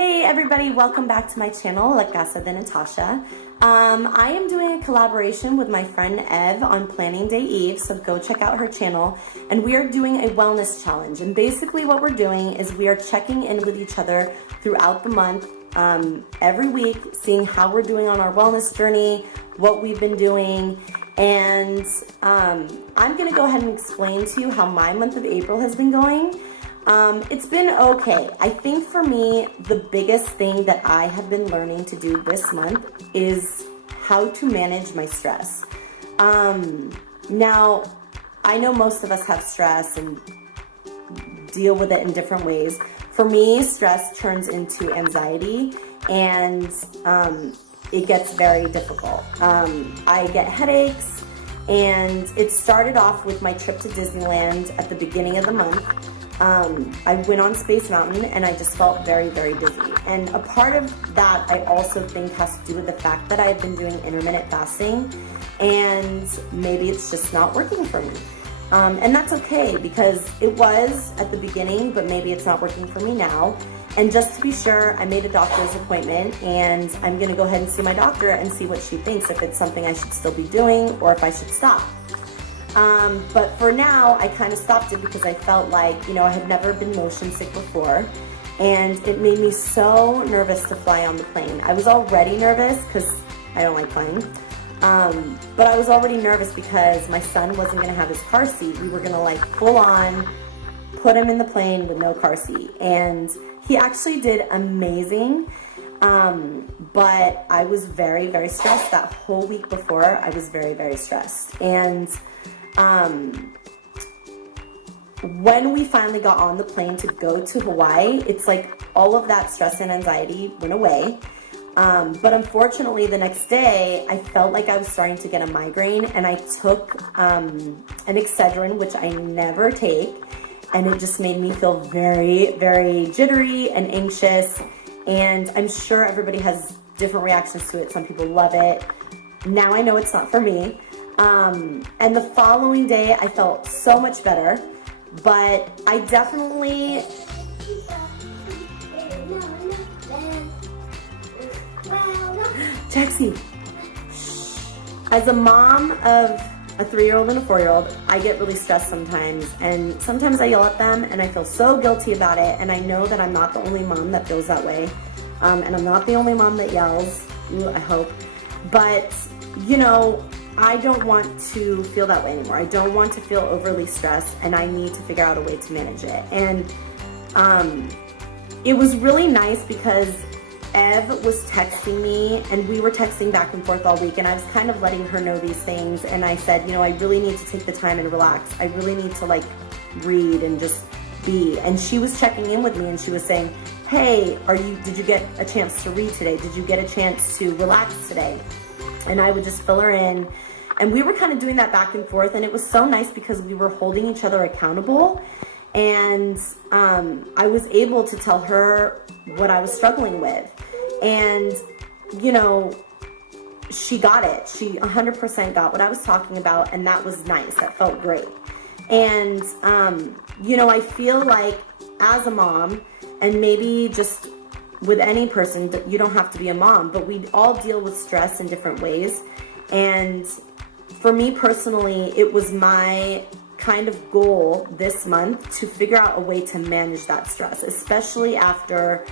Hey everybody, welcome back to my channel, La Casa de Natasha. I am doing a collaboration with my friend Ev on PlanningDayEve, so go check out her channel. And we are doing a wellness challenge. And basically what we're doing is we are checking in with each other throughout the month, every week, seeing how we're doing on our wellness journey, what we've been doing. And I'm gonna go ahead and explain to you how my month of April has been going. It's been okay. I think for me, the biggest thing that I have been learning to do this month is how to manage my stress. Now, I know most of us have stress and deal with it in different ways. For me, stress turns into anxiety and it gets very difficult. I get headaches, and it started off with my trip to Disneyland at the beginning of the month. I went on Space Mountain and I just felt very, very dizzy. And a part of that I also think has to do with the fact that I've been doing intermittent fasting and maybe it's just not working for me. And that's okay because it was at the beginning, but maybe it's not working for me now. And just to be sure, I made a doctor's appointment and I'm gonna go ahead and see my doctor and see what she thinks, if it's something I should still be doing or if I should stop. But for now, I kind of stopped it because I felt like, I had never been motion sick before, and it made me so nervous to fly on the plane. I was already nervous because I don't like flying, but I was already nervous because my son wasn't going to have his car seat. We were going to full on put him in the plane with no car seat, and he actually did amazing. But I was very, very stressed. That whole week before, I was very, very stressed. And when we finally got on the plane to go to Hawaii, it's like all of that stress and anxiety went away. But unfortunately, the next day, I felt like I was starting to get a migraine, and I took an Excedrin, which I never take, and it just made me feel very, very jittery and anxious. And I'm sure everybody has different reactions to it. Some people love it. Now I know it's not for me. And the following day, I felt so much better, but I definitely... Jaxie, as a mom of a 3-year-old and a 4-year-old, I get really stressed sometimes, and sometimes I yell at them, and I feel so guilty about it, and I know that I'm not the only mom that feels that way, and I'm not the only mom that yells. Ooh, I hope. But, I don't want to feel that way anymore. I don't want to feel overly stressed, and I need to figure out a way to manage it. And it was really nice because Ev was texting me, and we were texting back and forth all week, and I was kind of letting her know these things, and I said, I really need to take the time and relax. I really need to read and just be. And she was checking in with me, and she was saying, hey, did you get a chance to read today? Did you get a chance to relax today? And I would just fill her in. And we were kind of doing that back and forth, and it was so nice because we were holding each other accountable, and I was able to tell her what I was struggling with. And, she got it. She 100% got what I was talking about, and that was nice. That felt great. And, I feel like as a mom, and maybe just with any person, you don't have to be a mom, but we all deal with stress in different ways. And for me personally, it was my kind of goal this month to figure out a way to manage that stress, especially after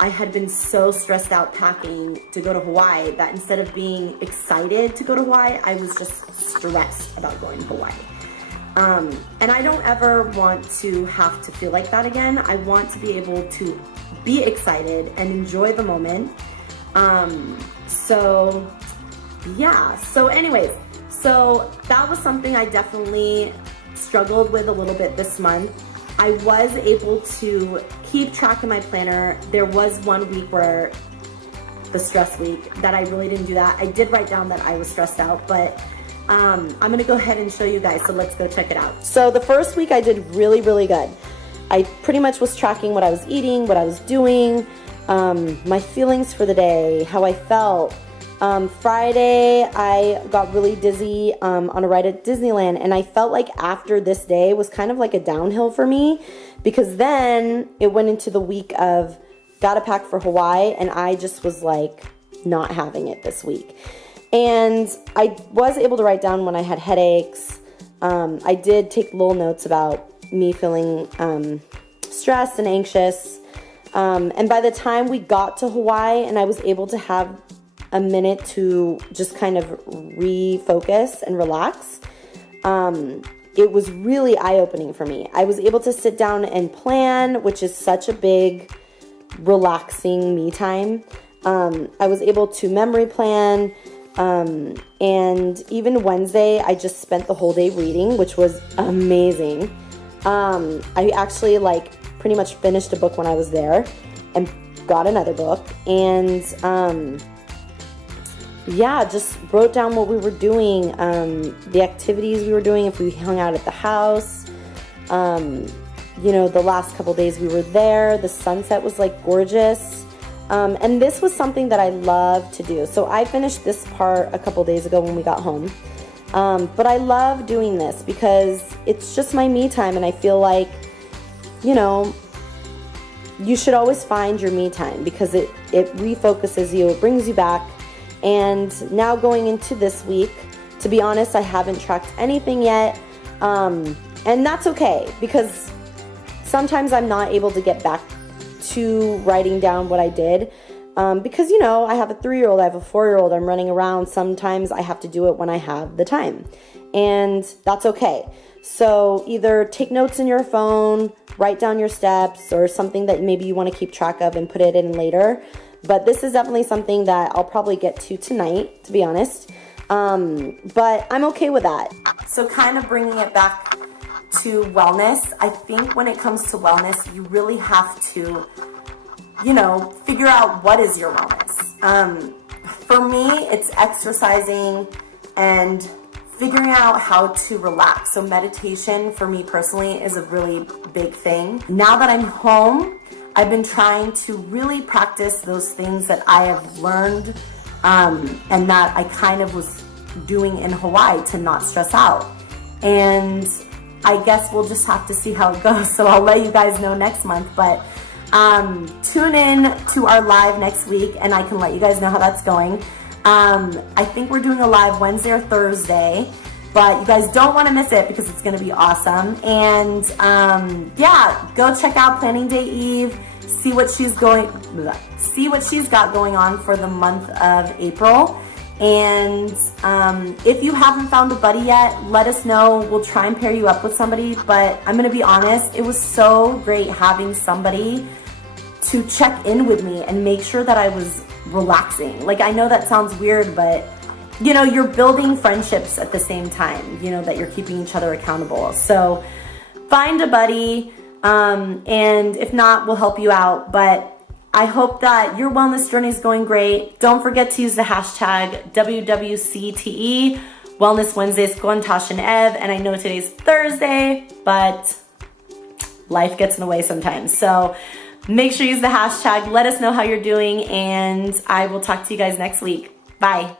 I had been so stressed out packing to go to Hawaii that instead of being excited to go to Hawaii, I was just stressed about going to Hawaii. And I don't ever want to have to feel like that again. I want to be able to be excited and enjoy the moment. So anyways, so that was something I definitely struggled with a little bit this month. I was able to keep track of my planner. There was one week where, the stress week, that I really didn't do that. I did write down that I was stressed out, but I'm gonna go ahead and show you guys, so let's go check it out. So the first week I did really, really good. I pretty much was tracking what I was eating, what I was doing, my feelings for the day, how I felt. Friday, I got really dizzy on a ride at Disneyland, and I felt like after this day was kind of like a downhill for me, because then it went into the week of got to pack for Hawaii, and I just was like not having it this week. And I was able to write down when I had headaches. I did take little notes about me feeling stressed and anxious. And by the time we got to Hawaii and I was able to have a minute to just kind of refocus and relax, it was really eye-opening for me. I was able to sit down and plan, which is such a big, relaxing me time. I was able to memory plan, and even Wednesday, I just spent the whole day reading, which was amazing. I actually pretty much finished a book when I was there and got another book, and yeah, just wrote down what we were doing, the activities we were doing, if we hung out at the house. The last couple days we were there, the sunset was gorgeous. And this was something that I love to do. So I finished this part a couple days ago when we got home. But I love doing this because it's just my me time, and I feel like, you should always find your me time because it refocuses you, it brings you back. And now going into this week, to be honest, I haven't tracked anything yet. And that's okay because sometimes I'm not able to get back to writing down what I did. Because, I have a 3-year-old, I have a 4-year-old, I'm running around. Sometimes I have to do it when I have the time. And that's okay. So either take notes in your phone, write down your steps, or something that maybe you want to keep track of and put it in later. But this is definitely something that I'll probably get to tonight, to be honest. But I'm okay with that. So kind of bringing it back to wellness, I think when it comes to wellness, you really have to, figure out what is your wellness. For me, it's exercising and figuring out how to relax. So meditation for me personally is a really big thing. Now that I'm home, I've been trying to really practice those things that I have learned and that I kind of was doing in Hawaii to not stress out. And I guess we'll just have to see how it goes. So I'll let you guys know next month. But tune in to our live next week and I can let you guys know how that's going. I think we're doing a live Wednesday or Thursday. But you guys don't want to miss it because it's going to be awesome. And yeah, go check out PlanningDayEve. See what she's got going on for the month of April. And if you haven't found a buddy yet, let us know. We'll try and pair you up with somebody. But I'm going to be honest, it was so great having somebody to check in with me and make sure that I was relaxing. I know that sounds weird, but you're building friendships at the same time, that you're keeping each other accountable. So find a buddy, and if not, we'll help you out. But I hope that your wellness journey is going great. Don't forget to use the hashtag WWCTE, Wellness Wednesdays con Tash and Ev. And I know today's Thursday, but life gets in the way sometimes. So make sure you use the hashtag. Let us know how you're doing, and I will talk to you guys next week. Bye.